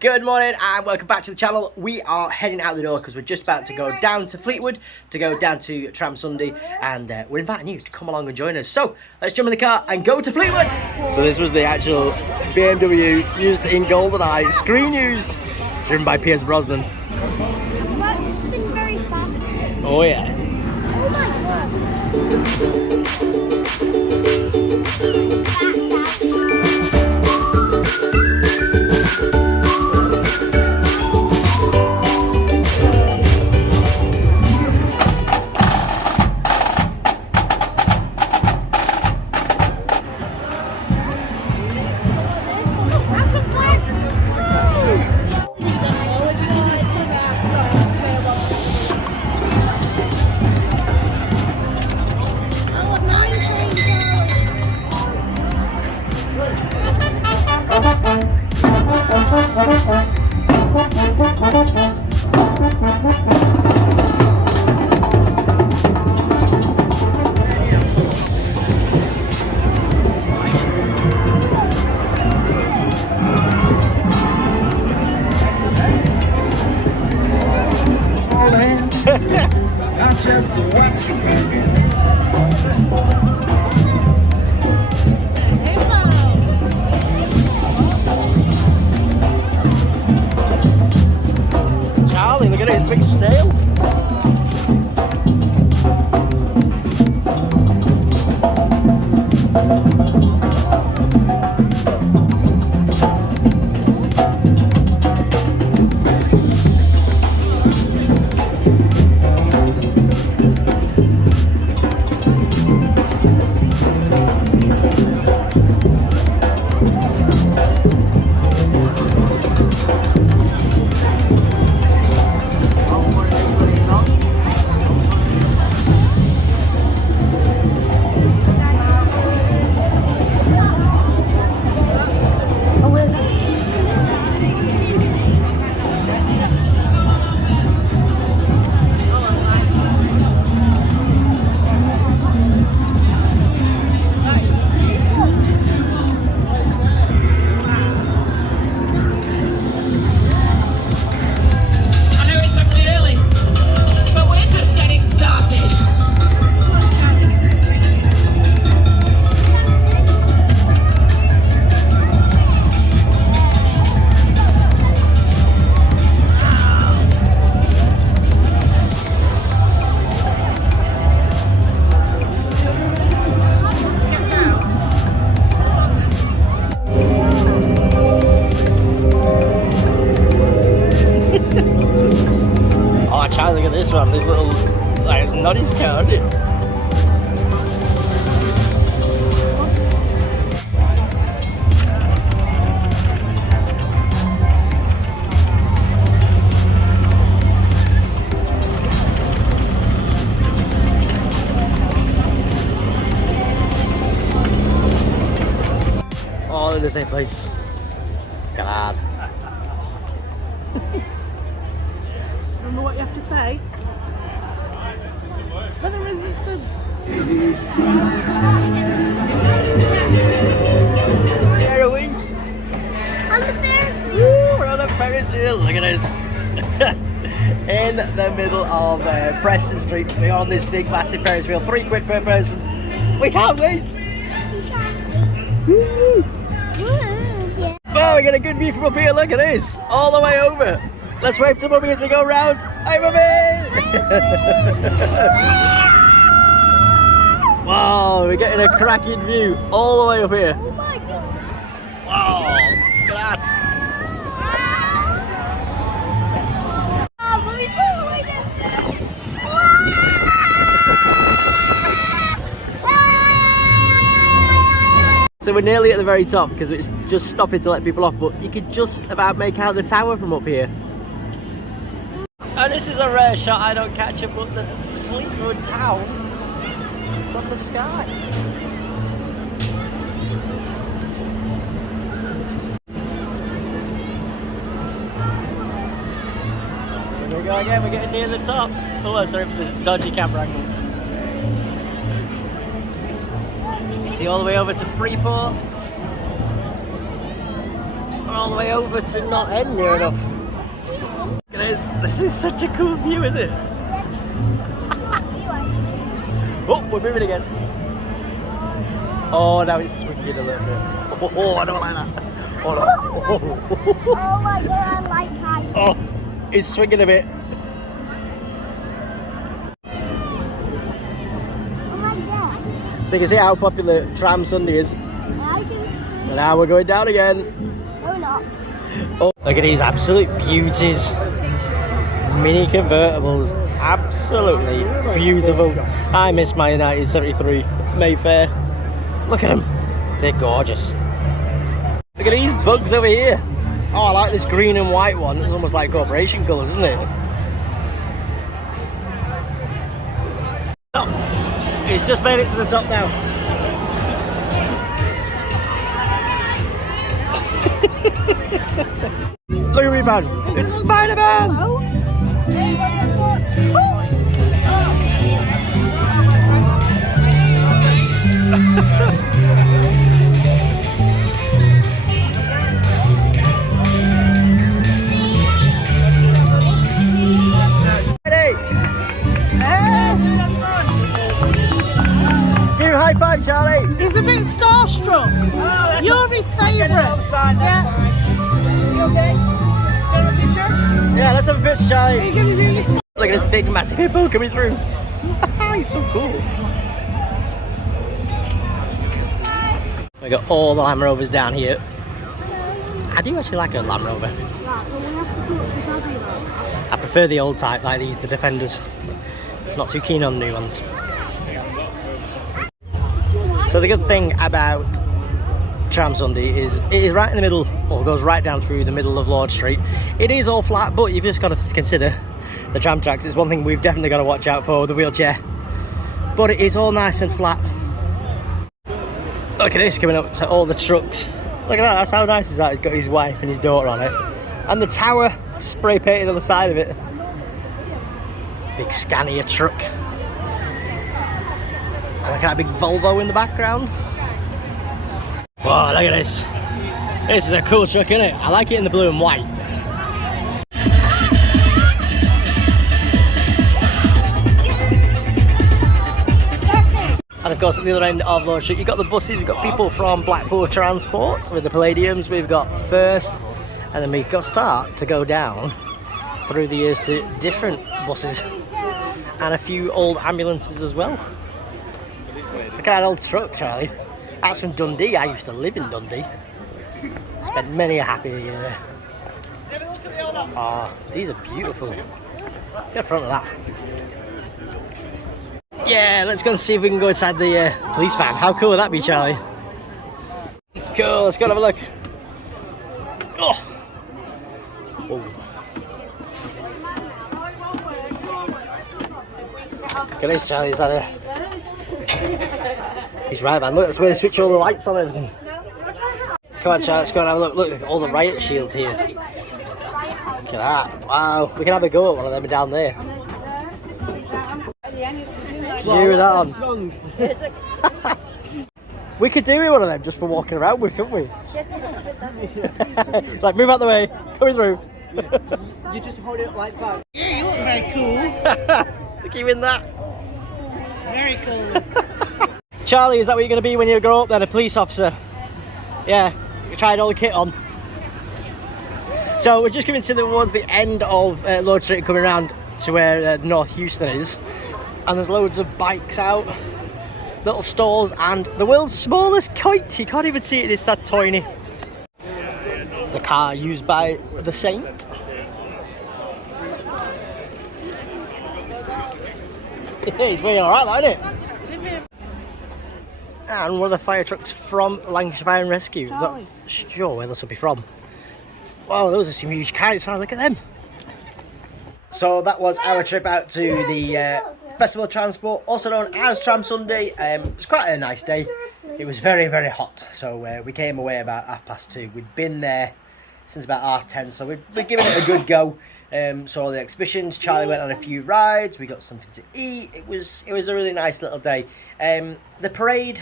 Good morning and welcome back to the channel. We are heading out the door because we're just about to go down to Fleetwood to go down to Tram Sunday, and we're inviting you to come along and join us. So let's jump in the car and go to Fleetwood. So this was the actual BMW used in GoldenEye, screen used, driven by Pierce Brosnan. It's been very fast. Oh yeah. Oh my god. That's just what you Charlie, look at his big snail. Look at this one, this little, like, it's not his car, is it? All in the same place. God. Remember what you have to say? For the resistance. Where are we? On the Ferris Wheel. Woo, we're on a Ferris Wheel. Look at us. In the middle of Preston Street. We're on this big massive Ferris Wheel. £3 per person. We can't wait. Woo. Yeah. Oh, we get a good view from up here. Look at this. All the way over. Let's wave to Mummy as we go round. Hi, Mummy! Wow, we're getting a cracking view all the way up here. Oh my god. Wow, look at that. Mommy's so like So we're nearly at the very top because it's just stopping to let people off, but you could just about make out the tower from up here. And this is a rare shot I don't catch it, but the Fleetwood Town from the sky. Here we go again, we're getting near the top. Oh, sorry for this dodgy camera angle. You see all the way over to Freeport. all the way over to not end near enough. This is such a cool view, isn't it? Oh, we're moving again. Oh, now it's swinging a little bit. Oh, I don't like that. Oh, no. Oh my god, I like heights. Oh, it's swinging a bit. I like that. So you can see how popular Tram Sunday is. I can. And now we're going down again. No, not. Oh, look at these absolute beauties. Mini convertibles. Absolutely beautiful. I miss my 1973 Mayfair. Look at them. They're gorgeous. Look at these bugs over here. Oh, I like this green and white one. It's almost like corporation colours, isn't it? Oh, it's just made it to the top now. Look at me, man. It's Spider-Man. Give high five, Charlie. He's a bit starstruck. Oh, you're his favourite. Yeah. You okay? Can I have a picture? Yeah, let's have a picture, Charlie. Are you going to do this? Look at this big massive hippo coming through. He's so cool. We got all the Land Rovers down here. I do actually like a Land Rover. I prefer the old type like these, the Defenders. Not too keen on the new ones. So the good thing about Tram Sunday is it is right in the middle, or goes right down through the middle of Lord Street. It is all flat, but you've just got to consider the tram tracks. It's one thing we've definitely got to watch out for, the wheelchair. But it is all nice and flat. Look at this coming up to all the trucks. Look at that, that's how nice is that? He's got his wife and his daughter on it. And the tower spray painted on the side of it. Big Scania truck. And look at that big Volvo in the background. Whoa, look at this. This is a cool truck, isn't it? I like it in the blue and white. And of course at the other end of Lord Street you've got the buses. We've got people from Fleetwood Transport with the Palladiums. We've got First, and then we've got Start to go down through the years to different buses. And a few old ambulances as well. Look at that old truck, Charlie. That's from Dundee. I used to live in Dundee. Spent many a happy year there. Oh, these are beautiful. Get in front of that. Yeah, let's go and see if we can go inside the police van. How cool would that be, Charlie? Cool, let's go and have a look. Oh. Whoa. Look at this, Charlie. Is that a... He's right, man. Look, that's where they switch all the lights on and everything. Come on, Charlie, let's go and have a look. Look at all the riot shields here. Look at that. Wow. We can have a go at one of them down there. You with that on. We could do with one of them just for walking around with, couldn't we? Like, move out the way. Coming through. You just hold it up like that. Yeah, you look very cool. Look you in that. Very cool. Charlie, is that what you're going to be when you grow up then? A police officer? Yeah, you tried all the kit on. So we're just coming towards the end of Lord Street, coming around to where North Houston is. And there's loads of bikes out, little stores, and the world's smallest kite. You can't even see it, it's that tiny. The car used by the Saint. He's really alright, isn't it? And one of the fire trucks from Lancashire Fire and Rescue. Is that sure where this will be from? Wow, those are some huge kites. Oh, look at them. So that was our trip out to the Festival of Transport, also known as Tram Sunday. It was quite a nice day. It was very, very hot, so we came away about 2:30. We'd been there since about 10:30, so we'd given it a good go. Saw the exhibitions. Charlie went on a few rides. We got something to eat. It was a really nice little day. The parade,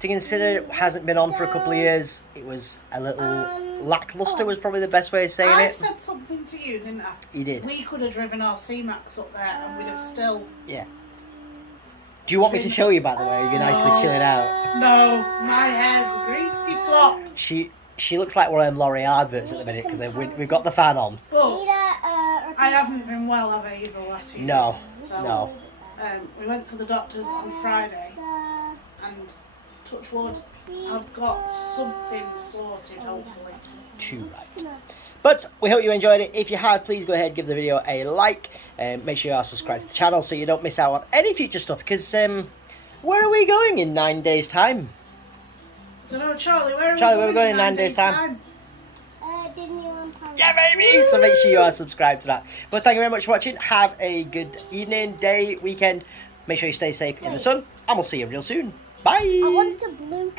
to consider, hasn't been on for a couple of years. It was a little lackluster was probably the best way of saying I it. said something to you, didn't I? You did. We could have driven our C-Max up there and we'd have still... Yeah. Do you want me to show you, by the way? Are you nicely chilling out? No, my hair's greasy flop. She looks like one of them L'Oreal adverts at the minute because we've got the fan on. But I haven't been well, have I, either the last few No, days. So, no. We went to the doctor's on Friday and touch wood, I've got something sorted, hopefully. Too right. But we hope you enjoyed it. If you have, please go ahead and give the video a like. Make sure you are subscribed to the channel so you don't miss out on any future stuff. Because where are we going in 9 days' time? I don't know, Charlie, where Charlie, are we going in 9 days' time? Disneyland Paris. Yeah, baby! So make sure you are subscribed to that. But thank you very much for watching. Have a good evening, day, weekend. Make sure you stay safe in the sun. And we'll see you real soon. Bye! I want a blue